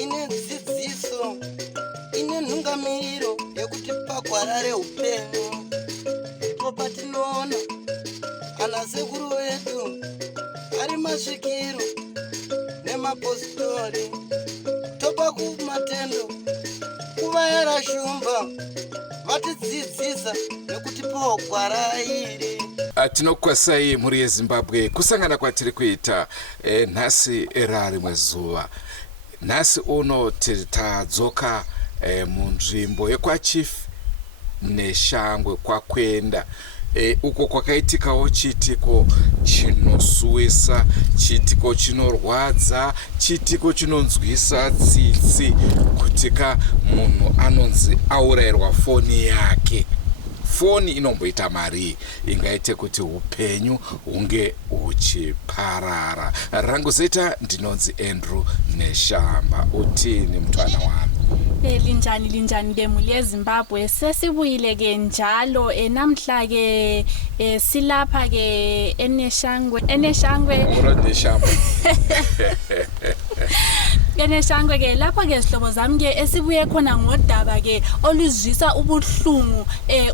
ine dzidziso ine nhungamiriro yekuti pagwarare upenyu ndipo patinoona ana sekuru vedu ari masvikiro nemapositori topa kumatendo kuvayara shumba vatidzidzisa nekutipawo gwara iri. Tinokwasai mhuri yeZimbabwe kusangana kwatiri kuita nhasi era rimwe zuva. Nhasi uno tadzoka munzvimbo yekwaChief neShangwe kwakwenda uko kwakaitikawo chiitiko chinosuwisa, chiitiko chinorwadza, chiitiko chinonzwisa tsitsi kutika munhu anonzi aurayirwa foni yake. Foni inomboita mari ingaite kuti upenyu hunge huchiparara. Rangu zita ndinonzi Andrew Neshamba. Utini mtwana wami? Linjani lemuli yeZimbabwe sesibuyile ke njalo namhla ke silapha ke eNeshangwe eNeshangwe ke lapha ke sihlobo zami ke esibuye khona ngodaba ke oluzwisa ubuhlungu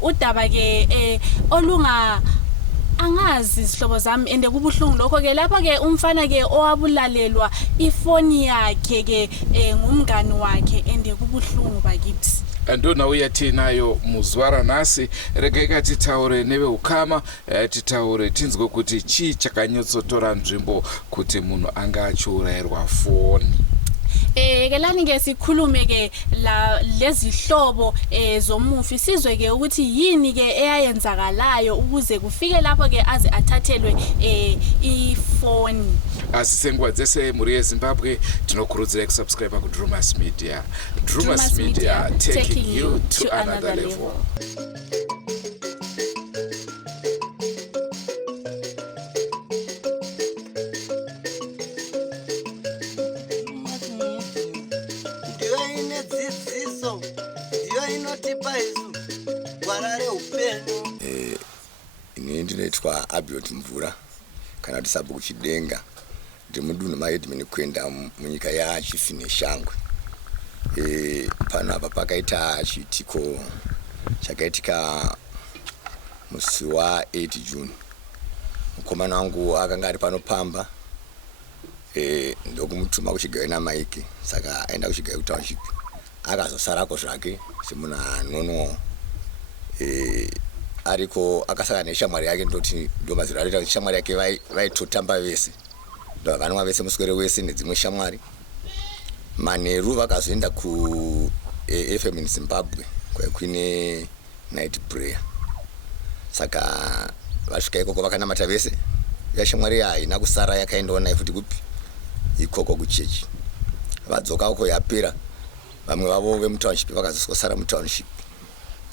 udaba ke olunga angazi sihlobo zami ende kubuhlungu lokho ke lapha ke umfana ke owabulalelwa ifoni yakhe ke ngumngani wakhe ende kubuhlungu bakithi. Andona uyatinayo muzwara nasi rega titaure neveukama titaure tinzwe kuti chii chakanyotsotora nzvimbo kuti munhu anga achiurayirwa foni. Ke lani ke sikhulume ke lezihlobo zomufi sizwe ke ukuthi yini ke eyayenzakalayo ukuze kufike lapho ke aze athathelwe ifoni. Asisengwa dzese muri yeZimbabwe tinokurudzira kusubscribe kuDrumas Media. Drumas Media taking you to another level. Ini ndinoitwa Abiot Mvura kana kuti Sabhuku Chidenga ndi mudunhu maedmin kuenda munyika yaChief neShangwe. Pano apa pakaita chiitiko chakaitika musi wa8 June. Mukomana wangu akanga ari panopamba ndokumutuma kuchigayo namaiki saka aenda kuchigayo kutownship akazosarako zvake semunhu anono ariko akasaka neshamwari yake ndoti ndo maziro aleta shamwari yake vaitotamba vese ndo vakanwa vese muswere wese nedzimwe shamwari manheru vakazoenda ku FM in Zimbabwe kwine night prayer saka vasvika ikoko vakanamata vese yashamwari haina kusara yakaendawo naye futi kupi ikoko kuchechi vadzoka uko yapera vamwe vavo vemutownship vakazosara mutownship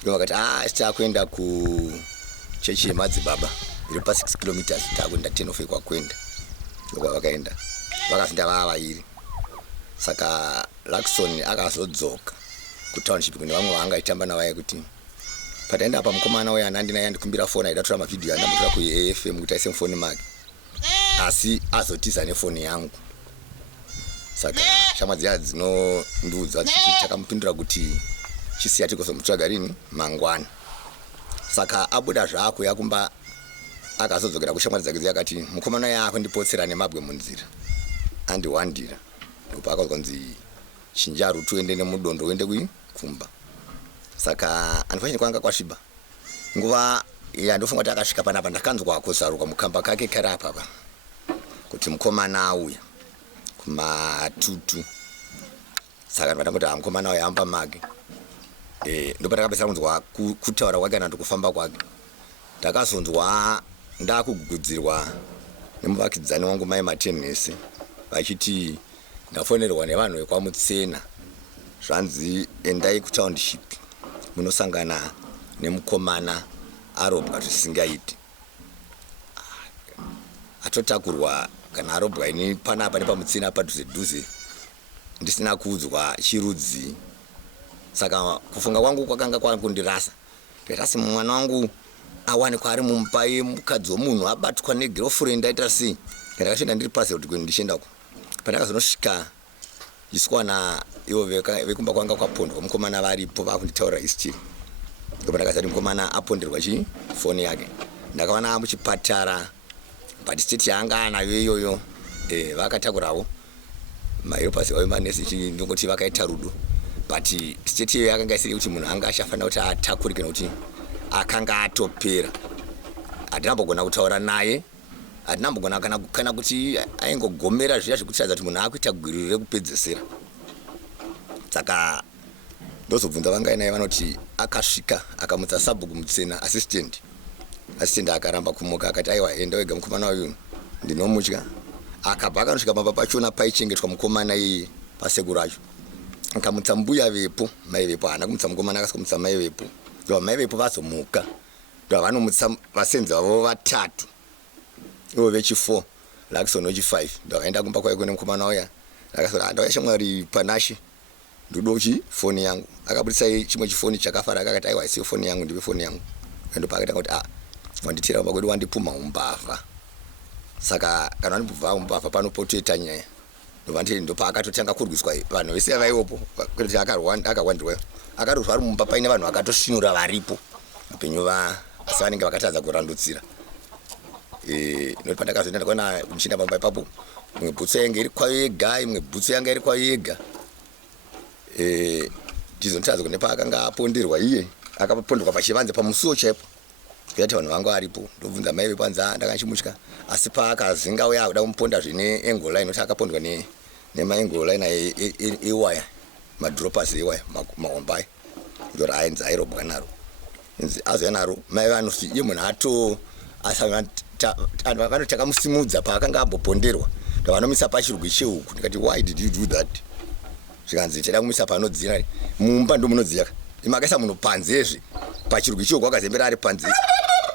vakati sitakuenda kuchechi yemadzibaba iri pa 6 kilometers takuenda 10 of kwakwenda ndokwa vakaenda vakazinda vavairi saka Lakson akazodzoka kutownship kune vamwe vaangaitamba navaye kuti pataenda apa mukomana uya handina yandikumbira foni aidatora mavhidhiyo andamutora kuFM kuti aise mufoni make asi azotiza nefoni yangu saka shama dziya dzinondiudza kuti chakamupindura kuti chisiyatiko somutsvagarini mangwana saka abuda zvako yakumba akazodzokera kushamwari dzake dzakati mukomana yako ndipotsera nemabwe munzira andiwandira ndipo akazonzi chinjaru tuende nemudondo uende kumba saka anifashini kwanga kwasviba nguva yandofunga kuti akasvika panapa ndakanzwa kusaruka mukamba kake kari apapa kuti mukomana auya kumatutu saka ndakati mukomana auya amba make ndopatakapesa kunzwa kutaura kwake kana ndokufamba kwake ndakazonzwa ndakugugudzirwa nemuvakidzani wangu mai matenhesi vachiti ndafonerwa nevanhu vekwamutsena zvanzi endai kutownship munosangana nemukomana arobwa zvisingaiti atotakurwa kana arobwa ini panapa nepamutsena padhuze ndisina kuudzwa chirudzi saka kufunga kwangu kwakanga kwakundirasa ndikati mwana wangu awanikwa ari mumba yemukadzi womunhu abatwa negirlfriend aita sei. Ndakashinda ndiri pasi kuti ndichendako pandakazonosvika iswana ivo vekumba kwanga kwapondwa mukomana varipo vakunditaurira isitiri ndopa ndakazati mukomana aponderwa chii foni yake ndakaona muchipatara but state yanga anayo iyoyo vakatakurawo mairopasi vave manesi chindongoti vakaita rudo but state iyoyo yakanga isiri kuti munhu anga achafanira kuti atakurike nokuti akanga atopera. Hatinambogona kutaura naye, hatinambogona kana kuti aingogomera zviya zvekutaridza kuti munhu akuita gwiriri rekupedzesera. Saka ndozobvunza vangai naye vanoti akasvika akamutsa sabhuku mutsena assistant akaramba kumuka akati aiwa enda wega mukomana uyu ndinomutya. Akabva akanosvika pamba pachona paichengetwa mukomana iyi pasekuru acho akamutsa mbuya vepo mai vepo haana kumutsa mukomana akasikomutsa mai vepo ndo mai vepo vazomuka ndo vanomutsa vasenzi vavo vatatu ivo vechi4 Lakson wechi5 ndo akaenda kumba kwaye kune mukomana uya akasora ndauya shamwari Panashi ndodochi foni yangu akabudisa chimwe chifoni chakafara akati aiwa isiyo foni yangu ndipe foni yangu ndo pakatanga kuti wanditira baba kwedu wandipuma umbavha. Saka kana ndibva umbavha panopotoita nyaya ndo paakatotanga kurwiswa vanhu vese vaiwopo kuti akawandirwa akaruzwa ari mumba paine vanhu vakatosvinura varipo upenyu asi vanenge vakatadza kurandutsira. Noti pandakazoenda ndakaona muchinda pamba ipapo imwe bhutsu yange iri kwayo yega imwe bhutsu yanga iri kwayo yega. Ndizonotadza kuti paakanga aponderwa iye akaponderwa pachivanze pamusuwo chaipo yati vanhu vanga varipo ndobvunza mai vepanza ndakachimutya asi paakazinga uya kuda kumuponda zvine angle line kuti akapondwa nemaangle line ewaya madroppers ewaya mahombai ndori aenza airobwa naro azoya naro mai vanoti iye munhu ato vanoti takamusimudza paakanga amboponderwa ndavanomisa pachirugwi chehuku ndikati why did you do that zvikanzi tida kumisa panodzira mumba ndomunodziya imakaisa munhu panzezve pachirugwi chehuku akazembera ari panze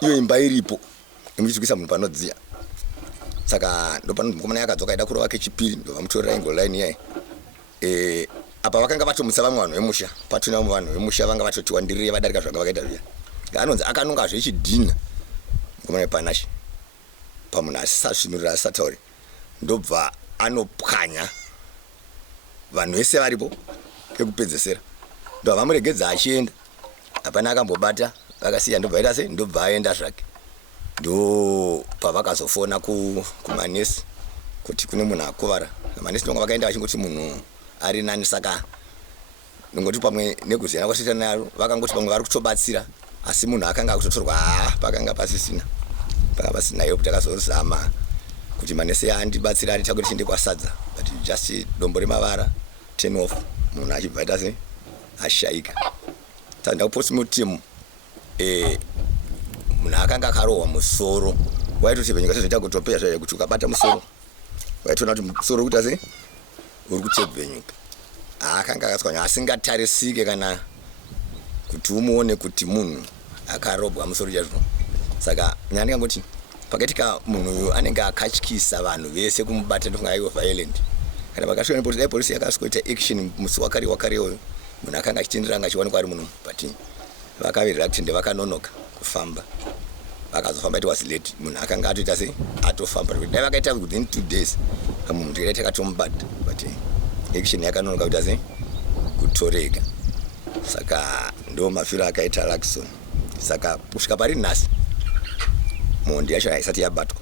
iyo imba iripo imuchitsukisa munhu panodziya. Saka ndopano mukomana yakadzoka ida kurova kechipiri ndovamutorera angle line yaye apa vakanga vatomutsa vamwe vanhu vemusha patuna vamwe vanhu vemusha vanga vatoti wandirire vadarika zvanga vakaita zviya anonzi akanonga zvechidhina mukomana Panashi pamunhu asisasvinurira asisatauri ndobva anopwanya vanhu vese varipo ekupedzesera ndo vamuregedza achienda hapana akambobata vakasiya ndobva aita sei ndobva aenda zvake. Ndo pavakazofona kumanesi kuti kune munhu akuvara manesi ndonga vakaenda vachingoti munhu ari nani. Saka ndongoti pamwe neguziyana kwasita naro vakangoti pamwe vari kutobatsira asi munhu akanga akutotorwa pakanga pasisina iyo kuti akazozama kuti manesi andibatsira arita kuti tiende kwasadza but just dombo remavara 10 off munhu achibva aita sei ashaika. Saka ndakupotsimutimu munhu akanga akarohwa musoro waitoti venyika sezoita kutopeya zvayo kuti ukabata musoro waitoona kuti musoro kuita sei uri kutebvenyuka. Akanga akatswanya asingatarisike kana kuti umuone kuti munhu akarobwa musoro chazvo. Saka nyaya ndingangoti pakaitika munhu uyu anenge akatyisa vanhu vese kumubata ndofunga aiwa violent kana pakasvika polisi yakasvikoita action musi wakare uyu munhu akanga achitendera anga achiwanikwa ari munhu but vakavirira kuti ndevakanonoka kufamba vakazofamba it was late munhu akanga atoita sei atofamba dai vakaita within 2 days munhu tikaita katomubata but action yakanonoka kuita sei kutoreka. Saka ndo mafiro akaita Lakson. Saka kusvika pari nhasi mhondi yacho haisati yabatwa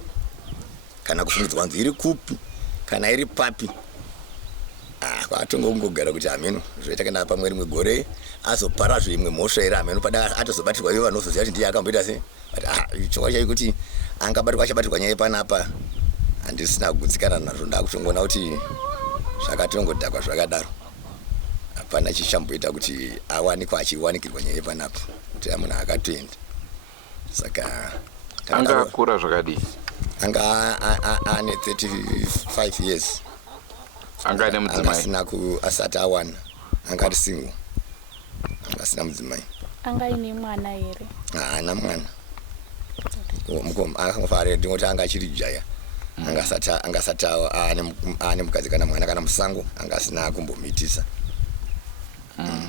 kana kufungidzwa kunzi iri kupi kana iri papi. Kwatongongogara kuti ameno zvoita kana pamwe rimwe gore azopara zvimwe mhosva iri ameno pada atozobatirwa ivo vanozoziva kuti ndiye akamboita sei but chokwa chai kuti angabatirwa achabatirwa nyaya panapa handisina kugutsikana nazvo ndakutongona kuti zvakatongodhakwa zvakadaro hapana chichamboita kuti awanikwa achiwanikirwa nyaya panapa kuti munhu akatoenda. Saka anga akura zvakadii anga ane 35 years anga ane mudzimai asina asati awana anga ari single anga asina mudzimai anga ine mwana here haana mwana akangofara ndingoti anga achiri jaya anga asati ane mukadzi kana mwana kana musango anga asina kumbomitisa.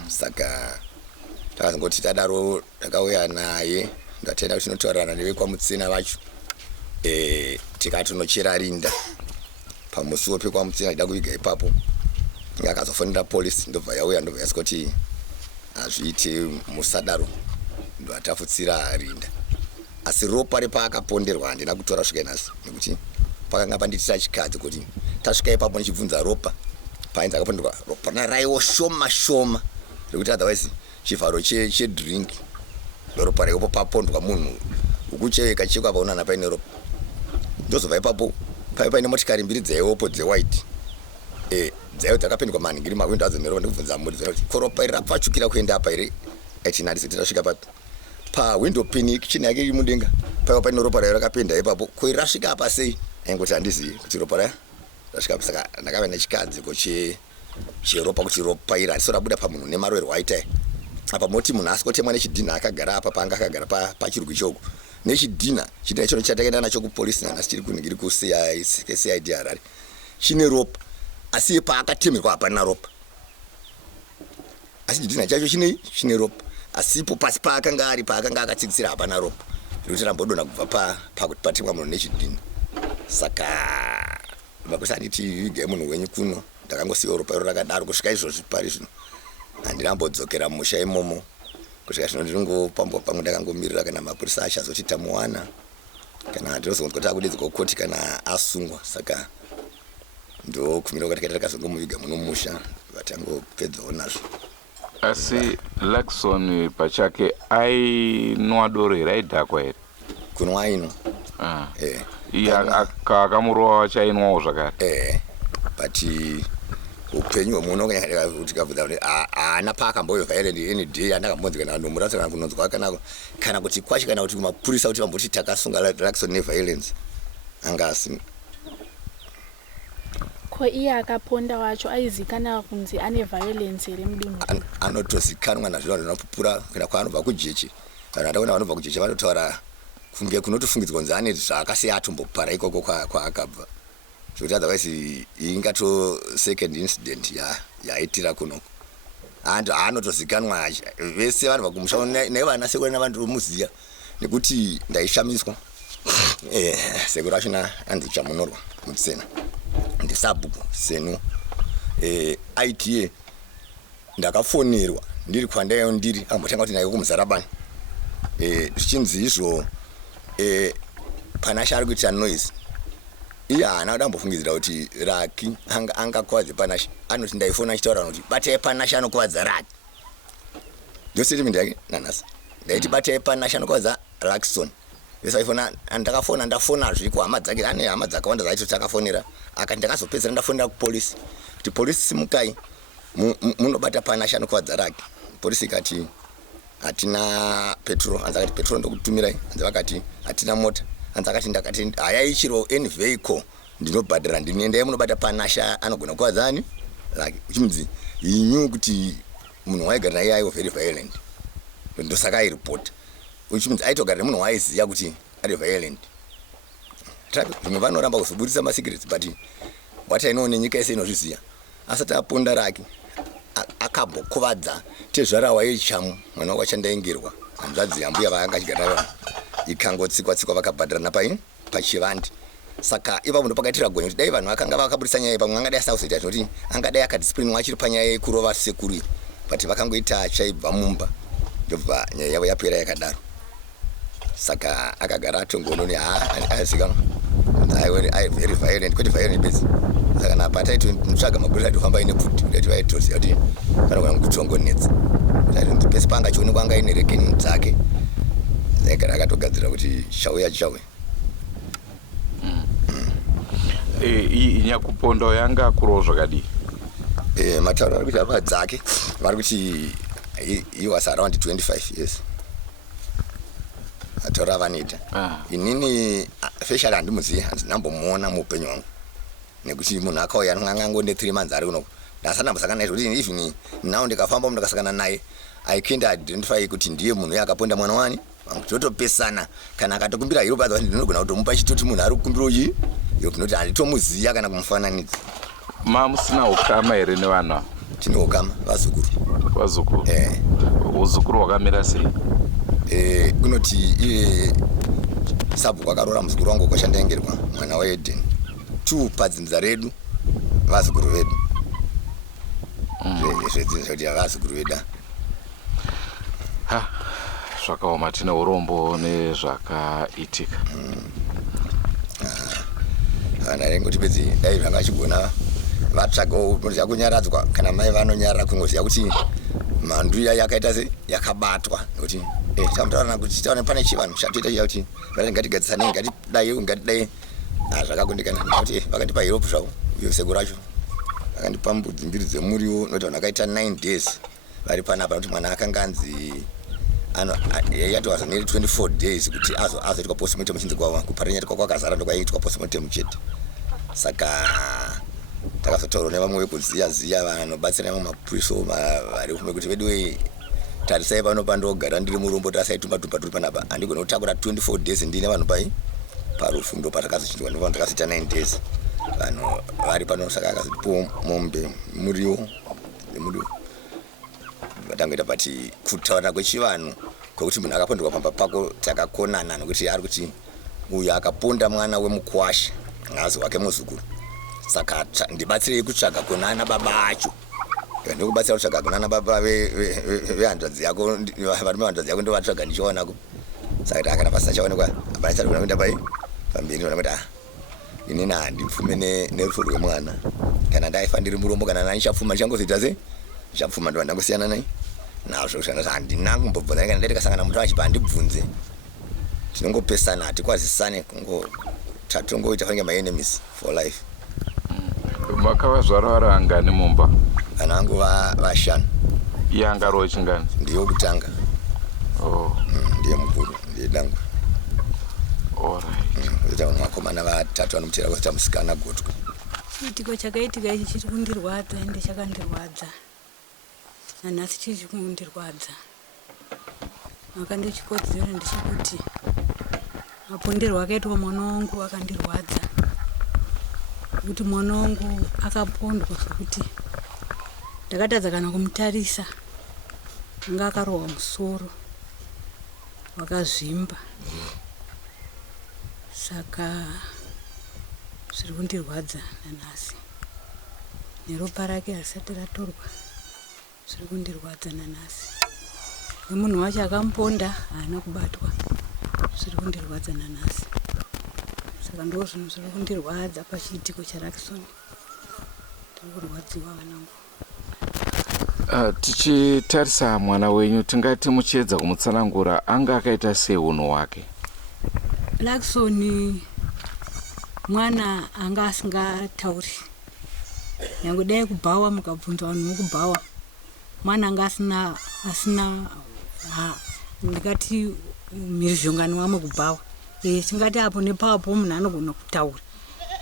Saka takazongoti tadaro takauya naye ndatenda kuti tinotaurana nevekwamutsina vacho tikati unochera rinda pamusuwo pekwamutsina ida kuviga ipapo akazofonera polisi ndobva yauya ndobva yasika kuti hazviite musadaro ndo atafutsira rinda asi ropa repaakaponderwa handina kutora svika nhasi nekuti pakanga panditira chikadzi kuti tasvika ipapo nichibvunza ropa painzi akaponderwa ropa raiwo shoma shoma rekuti otherwise chivharo chedrink ropa raiwopo papondwa munhu ukucheka chekwa paunana paine ropa ndozobva ipapo paiva paine motikari mbiri dzaiwopo dzewhite dzaiwo dzakapendwa manhingiri mawindo adzo neropa ndikubvunza muri kuti koropa iri rapfachukira kuenda apa here aitinadisi tasvika papi pawindo pini kicheni yake iri mudenga paiva paine ropa rayo rakapenda ipapo koiri rasvika apa sei aingoti handizivi kuti ropa raya rasvika apa saka ndakava nechikadziko cheropa kuti ropa iri hariso rabuda pamunhu nemarwerwo aitai apa moti munhu asikotemwa nechidhina akagara apa panga akagara pachirugwi choko nechidhina chidhina ichono chatakaenda nacho kupolisi nanhasi chiri kunhingiri kuCID Harare chine ropa asi paakatemerwa hapana ropa asi chidhina chacho chine ropa asipo pasi paakanga ari paakanga akatsikisira hapana ropa zvokuti rambodona kubva pakuti patemwa munhu nechidhina saka makusa anditi vigai munhu wenyu kuno ndakangosiyiwa ropa iro rakadaro kusvika izvozvi pari zvino handirambodzokera musha imomo kusvika zvino ndinongopambwa pamwe ndakangomirira kana mapurisa achazoti tamuwana kana ndinozonzwa kuti akudedzwa kukoti kana asungwa saka ndokumira kuti kaita takazongomuviga muno musha vatangopedzawo nazvo asi Lakson pachake ainwa doro here aidhakwa here kunwa aino akamurowa chainwawo zvakare but upenyu hwemunhu tikabvunza kuti haana paakamboyo violent any day andakambonzi kana nomurasa kana kunonzwa kana kuti kwacho kana kuti kumapurisa kuti vamboti takasunga Lakson neviolence angasi ko iye akaponda wacho aizikanwa kunzi ane violence here mudunhu anotozikanwa nazvino zvinopupura kana kwaanobva kujechi kana ataona vanobva kujechi vanotaura kunge kunotofungidzwa kunzi ane zvaakasiya atombopara ikoko kwaakabva zvokuti otherwise ingato second incident yaitira kunoko antu haanotozikanwa vese vanhu vakumusha nevana sekuru navantu vomuziya nekuti ndaishamiswa sekuru achona anzi chamunorwa mutsena ndisabhuku senu ITA ndakafonerwa ndiri kwandaiyo ndiri ambotanga kuti naiko kumuzarabani zvichinzi izvo Panasha ari kuita noise iye haana kudambofungidzira kuti Raki angakuvadze Panasha anoti ndaifona achitaura kuti batai Panasha anokuvadza Raki ndositatement yake nanhasi ndaiti batai Panasha anokuvadza Lakson vese vaifona ndakafona zviri kuhama dzake ane hama dzakawanda dzaiti takafonera akati ndakazopedzera ndafonera kupolisi kuti polisi simukai munobata Panasha anokuvadza Raki polisi ikati hatina petrol hanzi akati petrol ndokutumirai hanzi vakati hatina mota hanzi akati ndakati haya ichiro any vehicle ndinobhadhara ndinoendai munobata Panasha anogona kuvadzani Raki uchimudzi inyu kuti munhu waigara naye aiwo very violent ndosaka airipota uchimudzi aitogara nemunhu waaiziya kuti ari violent vimwe vanoramba kuzobudisa masecrets but what I know nenyika yese inozviziya asati aponda Raki akambokuvadza tezvarawa yechamu mwana wakachandaingirwa hanzvadzi yambuya vaanga achigara ikangotsikwa vakabhadharana pachivandi saka ipapo ndopakaitira gonyo kuti dai vanhu vakanga vakabudisa nyaya pamwe angadai asina kuzoita zvinoti angadai akadiscipline achiri panyaya yekurova sekuru but vakangoita chaibva mumba ndobva nyaya yavo yapera yakadaro saka akagara atongononi azikanwa very violent kwete violent base saka napataiti nditsvaga mabhurisa atofamba ine pfuti kuti vaitoziva kuti vanogona kutongonetsa kuti pese paangachionekwa anga ine rekeni dzake zaigara akatogadzira kuti chauya nyakuponda yanga kurowa zvakadii matauro ari kuti apa dzake vari kuti he was around 25 years matauro avanoita inini feshali handimuzivi handinambomuona muupenyu hwangu nekuti munhu akauya angangonde 3 months ari kunoko ndasandambosakana naye zvekuti even now ndikafamba ndikasakana naye I can't identify kuti ndiye munhu uye akaponda mwana wani totopesana kana akatokumbira hiro padza ndinogona kutomupa chitoti munhu ari kukumbira uchi iyo kunoti handitomuziya kana kumufananidza musina ukama here nevanhu tine ukama vazukuru uzukuru hwakamira sei kunoti iye sabhuku akarora muzukuru wangu kwashandaengerwa mwana waEden 2 padzinza redu vazukuru vedu zvedzinza kuti vazukuru vedu zvakaoma tine urombo nezvakaitika narengoti bedzi dai zvanga achigona vatsvagawo kuti akunyaradzwa kana mai vanonyarara kungoziva kuti mhandu iya yakaita se yakabatwa nekuti tamutaurana kuti taone pane chivanhu chatoita chiya kuti ngatigadzisane ngatidai zvakakundikana nekuti vakandipa hiropu zvavo iyo seko racho vakandipa mbudzi 2 dzemuriwo nokuti vanhu vakaita 9 days vari panapa nokuti mwana akanga anzi yatova nearly 24 days kuti azoitwa postmortem chinzi kwava kuparinyatwa kwakazara ndokwaitwa postmortem chete saka takazotaura nevamwe vekuziya vanobatsira mamapriso vari kume kuti vedu tarisai pano pandogara ndiri murombo tasaitumba-tumba turi panapa handigona kutakura 24 days ndine vanhu pai parufu ndo patakazochinjwa ndovanhu takazoita 9 days vanhu vari pano saka akazotipo mombe muriwo vatangoita pati kutaura kwechivanhu kwekuti munhu akaponderwa pamba pako takakonana nokuti ari kuti uyu akaponda mwana wemukwasha ngazi wake muzukuru saka ndibatsirei kutsvaga kunana baba acho ndikubatsira kutsvaga kunana baba vehanzvadzi yako varume hanzvadzi yako ndovatsvaga ndichiwanako saka kana pasachaonekwa hapana chari kuenda pai pamberi ona kuti inini handipfume nerufu rwemwana kana ndaifa ndiri murombo kana nani chapfuma ndichangozoita se chapfuma ndo ndangosiyana nai nazvo zvana handina kumbobvunza kana ndikasangana mutu achipa handibvunze tinongopesana hatikwazisane tatongoita fange my enemies for life. Makavazvara vari angani mumba? Vana vangu vashanu. Iye angarowe chingani? Ndiye wokutanga. Ndiye mukuru, ndiye dangu. Kuita vanhu vakomana vatatu vanomutevera kozita musikana Gotwa. Chiitiko chakaitika ichi chiri kundirwadza ende chakandirwadza. Nanhasi chiri kundirwadza. Makandechikodzero ndechekuti maponderwo akaitwa mwana wangu akandirwadza. Kuti mwana wangu akapondwa sokuti ndakatadza kana kumutarisa. Anga akarohwa musoro wakazvimba. Saka zviri kundirwadza nanhasi. Neropa rake harisati ratorwa. Zviri kundirwadza nanhasi. Nemunhu wacho akamuponda haana kubatwa. Zviri kundirwadza nanhasi. Saka ndo zvinhu zviri kundirwadza pachiitiko chaRackson. Ndiri kurwadziwa vanangu. Tichitarisa mwana wenyu tingati muchiedza kumutsanangura anga akaita sei unhu wake? Rackson mwana anga asingatauri. Nyange dai kubhawa mukabvunza vanhu vokubhawa. Mwana anga asina ndikati mhirizhongano wamwe kubhawa. Tingati apo nepapo munhu anogona kutaura.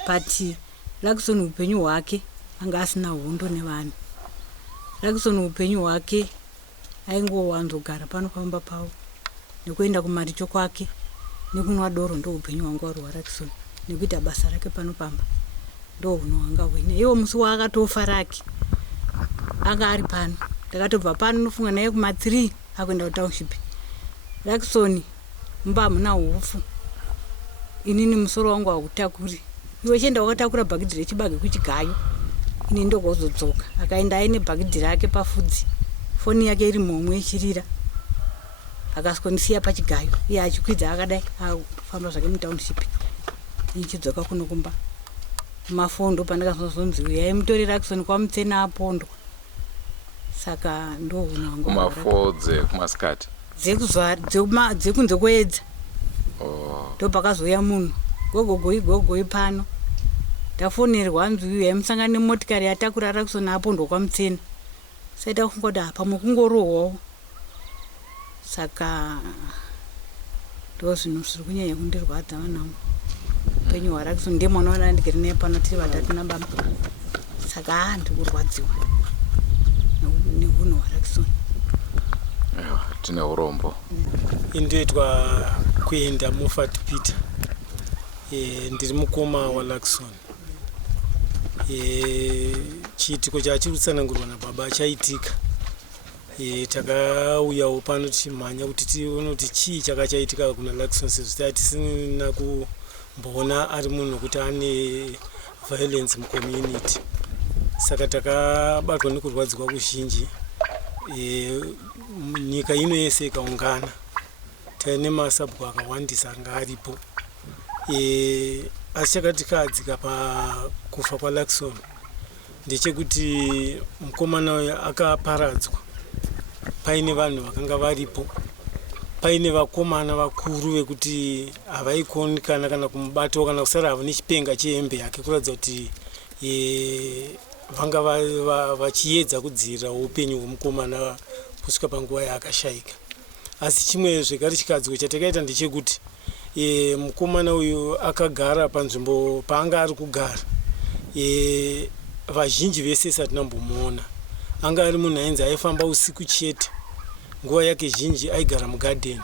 But Rackson upenyu hwake anga asina hondo nevanhu. Rackson upenyu hwake aingowanzogara pano pamba pawo nekuenda kumaricho kwake nekunwa doro ndo upenyu hwanga huri hwaRackson nekuita basa rake pano pamba ndo hunhu hwanga hwine. Iwo musi waakatofa rake anga ari pano. Ndakatobva pano nofunga naye kuma3 akuenda kutownship. Rackson mba hamuna hufu. Inini musoro wangu hautakuri. Iwe chenda wakatakura bhagidhi rechibage kuchigayo. Ini ndokuzodzoka. Akaenda aine bhagidhi rake pafudzi. Foni yake iri momwe ichirira. Akaskondisiya pachigayo. Iye achikwidza akadai afamba zvake mutownship. Ichidzoka kuno kumba. Mafondo pandakazonzi uyai mutori Rackson kwamutsena apondwa. Saka ndo hunhu hwanga kumafodze kumasikati dzekunze kweedza. Ndo pakazoya munhu gogogoi pano. Ndafonerwa anzi uyai musangane nemotikari yatakura Rackson apondwa kwamutsena. Saita kufunga kuti pamwe kungorohwawo. Saka ndo zvinhu zviri kunyanya kundirwadza vanangu. Upenyu hwaRackson ndiye mwana wandandikiri naye pano tiri vatatu nababa. Saka ndiri kurwadziwa nehunhu hwaRackson. Tine urombo. Indoitwa kuenda Moffat Peter. Ndiri mukoma waRackson. Chiitiko chachiri kutsanangurwa nababa chaitika. takauyawo pano tichimhanya kuti tione kuti chii chakachaitika kuna Luxon sezvo tisina kumboona ari munhu wekuti ane violence mucommunity. Saka takabatwa nekurwadziwa kuzhinji. Nyika ino yese ikaungana taine masabhuku akawandisa anga aripo. Asi chakatikadzika pakufa kwaLuxon ndechekuti mukomana uyu akaparadzwa. Paine vanhu vakanga varipo, paine vakomana vakuru vekuti havaikoni kana kumubatawo kana kusara havo nechipenga chehembe yake kuratidza kuti vanga vachiedza kudzivirira upenyu hwemukomana kusvika panguva yaakashayika. Asi chimwe zvekare chikadziko chatakaita ndechekuti mukomana uyu akagara panzvimbo paanga ari kugara. Vazhinji vese satinambomuona. Anga ari munhu ainzi aifamba usiku chete. Nguva yake zhinji aigara mugarden.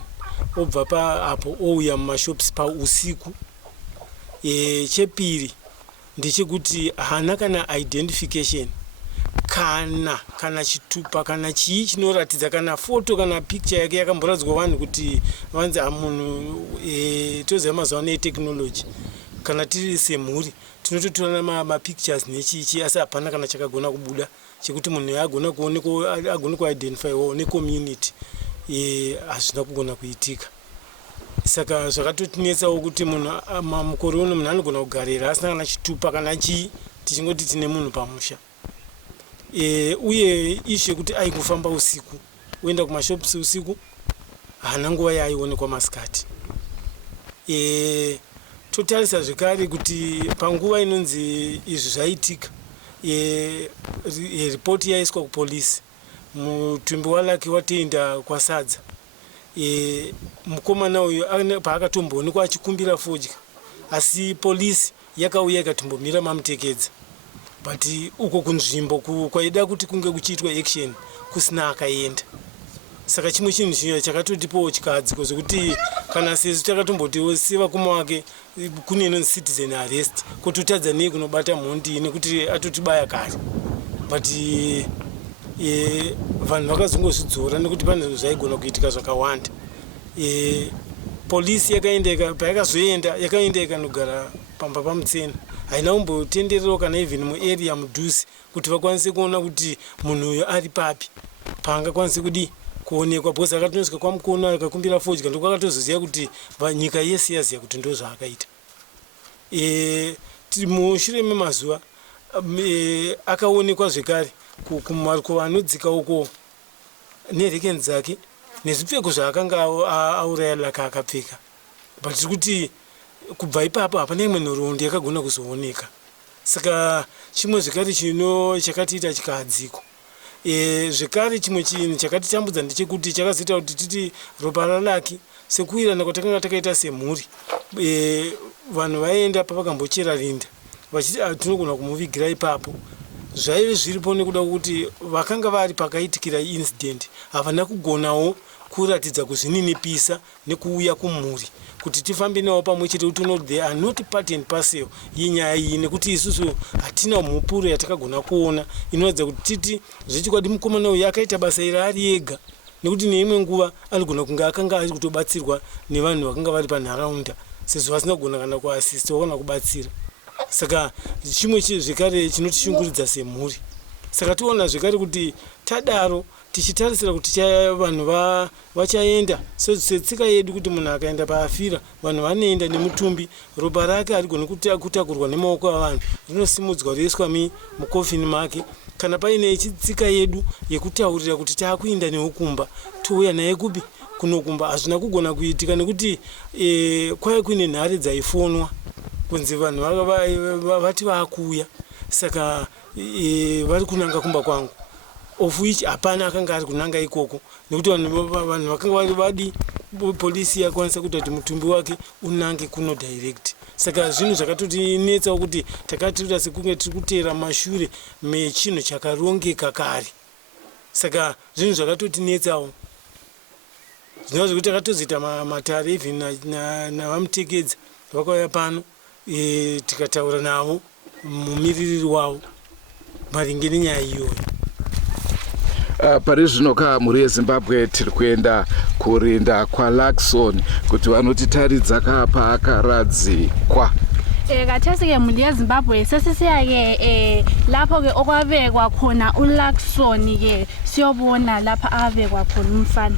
Obva paapo ouya mumashops pausiku. Chepiri ndechekuti hana kana identification kana chitupa kana chii chinoratidza kana foto kana picture yake yakamboradzwa vanhu kuti vanzi munhu toziva mazuva ano eteknology. Kana tiri semhuri tinototora mapictures nechichi asi hapana kana chakagona kubuda chekuti munhu agona kuonekwa agona kuidentifywawo necommunity. Hazvina kugona kuitika. Saka zvakatotinetsawo kuti munhu mukore uno munhu anogona kugarira asina kana chitupa kana chii tichingoti tine munhu pamusha. Uye ishu yekuti aikufamba usiku uenda kumashops usiku hana nguva yaionekwa masikati. Totarisa zvekare kuti panguva inonzi izvi zvaitika ripoti yaiswa kupolisi. Mutumbi waLucky watoenda kwasadza. Mukomana uyu paakatomboonekwa achikumbira fodya asi polisi yakauya ikatombomira mamutekedza. But uko kunzvimbo kwaida kuti kunge kuchiitwa action kusina akaenda. Saka chimwe chinhu chakatotipawo chikadziko zvokuti kana sesu takatombotiwo sevakoma wake kune inonzi citizen arrest kutotadza nei kunobata mhondi nekuti atotibaya kare. But vanhu vakazongozvidzora nekuti pane zvinhu zvaigona kuitika zvakawanda. Polisi yakaenda payakazoenda yakaenda ikanogara pamba pamutsena. Haina kumbotendererawo kana even muarea mudhuze kuti vakwanise kuona kuti munhu uyu ari papi paangakwanise kudi kuonekwa. Bhosi akatonosvika kwamukona akakumbira fodya ndokwakatozoziva kuti nyika yese yaziva kuti ndo zvaakaita. Mushure memazuva akaonekwa zvekare kumarukova anodzika uko nerekeni dzake nezvipfeko zvaakanga auraya Lucky akapfeka. But tiri kuti kubva ipapo hapana imwe nhoroondo yakagona kuzooneka. Saka chimwe zvekare chakatiita chikadziko. Zvekare chimwe chinhu chakatitambudza ndechekuti chakazoita kuti titi ropa raLucky sekuwirana kwatakanga takaita semhuri. Vanhu vaenda pavakambochera rinda vachiti tinogona kumuvigira ipapo. Zvaive zviripo nekuda kuti vakanga vari pakaitikira incident havana kugonawo kuratidza kuzvininipisa nekuuya kumhuri kuti tifambe navo pamwe chete kuti know they are not part and parcel yenyaya iyi nekuti isusu hatina mhupuro yatakagona kuona inoratidza kuti titi zvechikwadi mukomana uyu akaita basa iri ari ega nekuti neimwe nguva anogona kunge akanga ari kutobatsirwa nevanhu vakanga vari panharaunda sezvo vasina kugona kana kuasista kana kubatsira. Saka chimwe zvekare chinotishunguridza semhuri. Saka tiona zvekare kuti tadaro tichitarisira kuti vanhu vachaenda setsika yedu kuti munhu akaenda paafira vanhu vanoenda nemutumbi ropa rake harigoni kutakurwa nemaoko avanhu rinosimudzwa roiswa mukofini make. Kana paine tsika yedu yekutaurira kuti taakuenda neukumba touya naye kupi kunokumba hazvina kugona kuitika nekuti kwai kuine nhare dzaifonwa kunzi vanhu vati vaakuuya. Saka vari kunanga kumba kwangu of which hapana akanga ari kunanga ikoko nekuti vanhu vakanga vari vadi polisi yakwanisa kuita kuti mutumbi wake unange kuno direct. Saka zvinhu zvakatotinetsawo kuti takatiita sekunge tiri kuteera mashure mechinhu chakarongeka kare. Saka zvinhu zvakatotinetsawo zvinova zvekuti takatozoita matare even navamutekedza vakauya pano tikataura navo mumiririri wavo maringe nenyaya iyoyo. pari zvino kamhuri yezimbabwe tiri kuenda kurinda kwaLaxon kuti vanotitaridza pakaradzikwa. Kathesi-ke muli yeZimbabwe sesisiya-ke lapho-ke okwabekwa khona uLaxon-ke siyobona lapha abekwa khona umfana.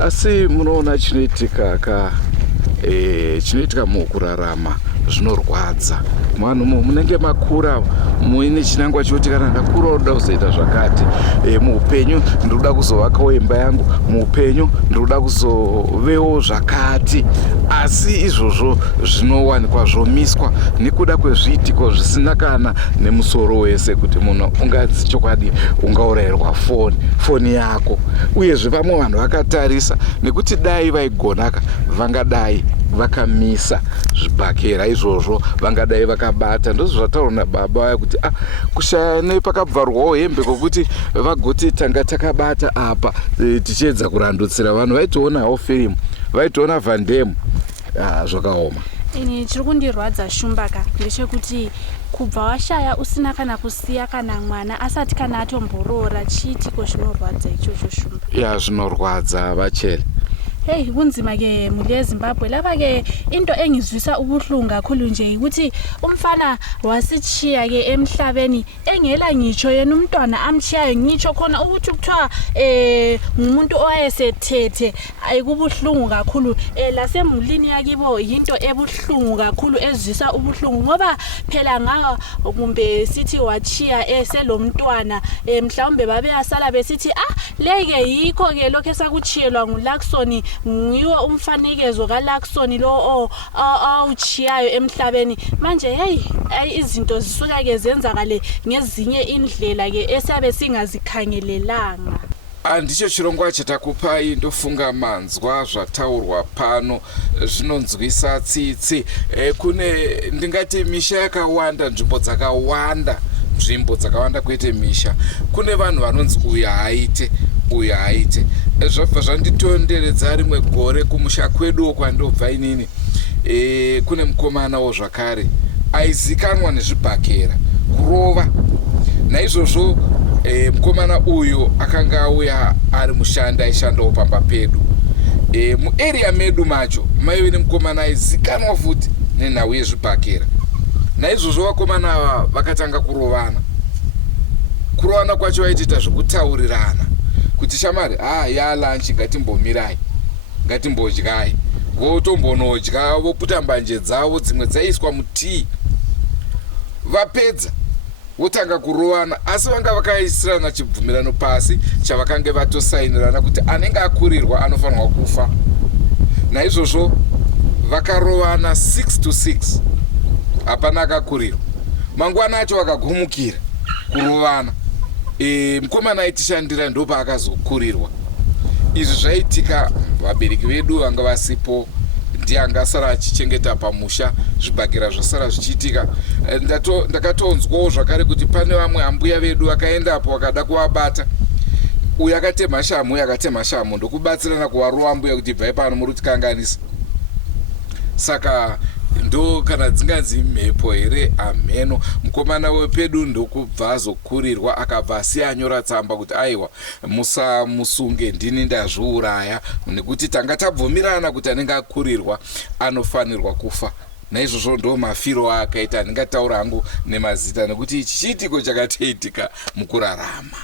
Asi munoona chinoitika chinoitika mukurarama zvinorwadza. Vanhu munenge makura muine chinangwa choti kana ndakura ndoda kuzoita zvakati, muupenyu ndinoda kuzovakawo imba yangu, muupenyu ndinoda kuzovewo zvakati. Asi izvozvo zvinowanikwa zvomiswa nekuda kwezviitiko zvisina kana nemusoro wese, kuti munhu unganzi chokwadi ungaurayirwa foni yako. Uyezve vamwe vanhu vakatarisa nekuti dai vaigonaka vangadai vakamisa zvibhakera izvozvo, vangadai vakabata. Ndozvo zvataurwa nababa vaya kuti kushaya nepakabvarwawo hembe kokuti vagoti tanga takabata apa tichiedza kurandutsira vanhu. Vaitoonawo firimu, vaitoona Van Damme, zvakaoma. Ini chiri kundirwadza Shumbaka ndechekuti kubva washaya usina kana kusiya kana mwana asati kana atomborora, chiitiko zvinorwadza ichocho Shumba. Zvinorwadza Vachele. Hey, kunzima-ke muli yeZimbabwe. Lapha-ke into engizwisa ubuhlungu kakhulu nje ukuthi umfana wasichiya-ke emhlabeni engela ngitsho yena umntwana amchiyayo, ngitsho khona ukuthi kuthiwa ngumuntu owayesethethe. Ayikubuhlungu kakhulu. Lasemulini yakibo yinto ebuhlungu kakhulu ezwisa ubuhlungu, ngoba phela ngawa kumbe sithi wachiya selomntwana mhlawumbe babeyasala besithi leke yikho-ke lokho esakuchiyelwa nguLaxon, ngiwo umfanekezo kaLaxon lo awuchiyayo emhlabeni. Manje izinto zisuka-ke zenzakale ngezinye indlela-ke esabe singazikhangelelanga. Ndicho chirongwa chatakupai. Ndofunga manzwa zvataurwa pano zvinonzwisa tsitsi. Ndingati misha yakawanda, nzvimbo dzakawanda kwete misha. Kune vanhu vanonzi uyu haite. Zvabva zvanditonderedza rimwe gore kumusha kwedu kwandobva inini. Kune mukomanawo zvakare aizikanwa nezvibhakera kurova. Naizvozvo mukomana uyu akanga auya ari mushanda, aishandawo pamba pedu. Muarea medu macho maive nemukomana aizikanwa futi nenhau yezvibhakera. Naizvozvo vakomana ava vakatanga kurovana kwacho vaitiita zvokutaurirana kuti shamari, yalanchi, ngatimbomirai, ngatimbodyai. Votombonodya, voputa mbanje dzavo, dzimwe dzaiswa mutii. Vapedza votanga kurovana, asi vanga vakaisirana chibvumirano pasi chavakanga vatosainirana kuti anenge akurirwa anofanirwa kufa. Naizvozvo vakarovana 6-6, hapana akakurirwa. Mangwana acho vakagumukira kurovana. Mukomana aitishandira ndo paakazokurirwa. Izvi zvaitika, vabereki vedu vanga vasipo, ndiye angasara achichengeta pamusha, zvibhakera zvasara zvichiitika. Ndakatonzwawo zvakare kuti pane vamwe ambuya vedu vakaendapo vakada kuvabata. Uyu akatema shamu, ndokubatsirana kuvarova ambuya kuti bvai pano muri kutikanganisa. Saka ndo kana dzinganzi mhepo here amheno. Mukomana wepedu ndokubva azokurirwa, akabva asianyora tsamba kuti aiwa musamusunge, ndini ndazviuraya, nekuti tanga tabvumirana kuti anenge akurirwa anofanirwa kufa. Naizvozvo ndo mafiro akaita. Andingataura hangu nemazita nekuti ichi chiitiko chakatoitika mukurarama.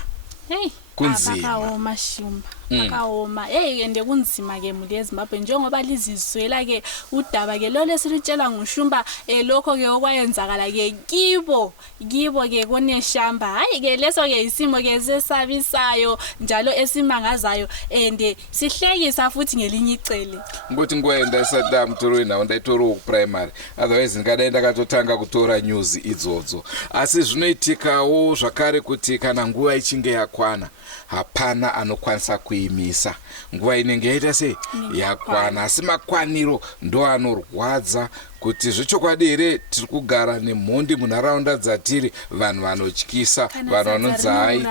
Kunzima. Akaoma Shumba, akaoma. Ende kunzima-ke muli yeZimbabwe njengoba lizizwela-ke udaba-ke lolo esilutshela nguShumba lokho-ke okwayenzakala-ke kibo-ke koneshamba. Hayi-ke leso-ke isimo-ke sesabisayo njalo esimangazayo and sihlekisa futhi ngelinye icele. Ngokuthi ngoenda sadamtoro nawo ndaitoro primary, otherwise ngadai ndakatotanga kutora news idzodzo. Asi zvinoitikawo zvakare kuti kana nguva ichinge yakwana hapana anokwanisa kuimisa. Nguva inenge yaita sei yakwana, asi makwaniro ndo anorwadza. Kuti zvichokwadi here tiri kugara nemhondi munharaunda dzatiri, vanhu vanotyisa, vanhu vanonzi haiti.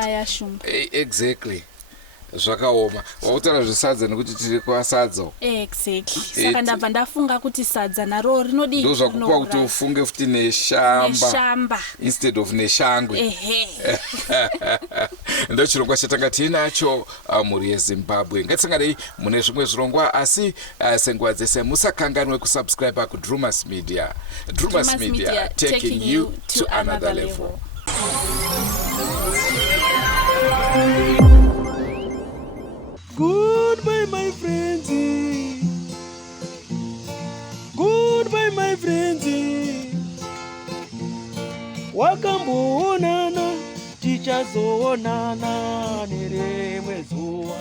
Exactly. zvakaoma. Wautaura zvesadza nekuti tiri kwasadza. Exactly. Saka ndabva ndafunga kuti sadza naro rinodii. Ndo zvakupa kuti ufunge futi neshamba instead of neshangwe. Ehe. Ndo chirongwa chatanga tinacho mhuri yeZimbabwe. Ngatisangane mune zvimwe zvirongwa asi senguva dzese musakanganwe kusubscribe kuDrumas Media. Drumas Media taking you to another level. Goodbye, my friends. Goodbye, my friends. Wakamboonana, tichazoonana nerimwe zuva,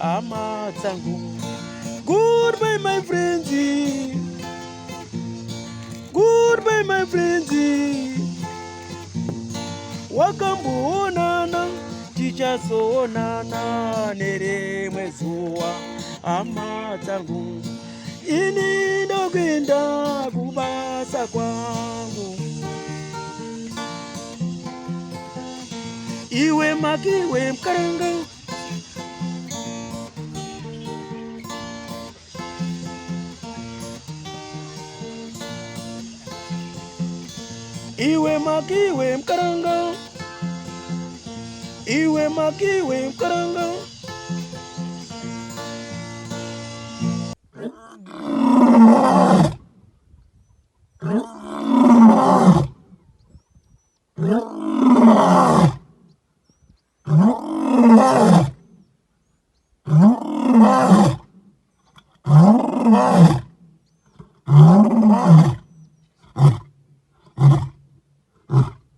hama dzangu. Goodbye, my friends. Goodbye, my friends. Wakamboonana, tichazoonana nerimwe zuva, hama dzangu. Ini ndokwenda kubasa kwangu. Iwe makiwe mkaranga. Iwe makiwe mkaranga. Iwe makiwe mkaranga.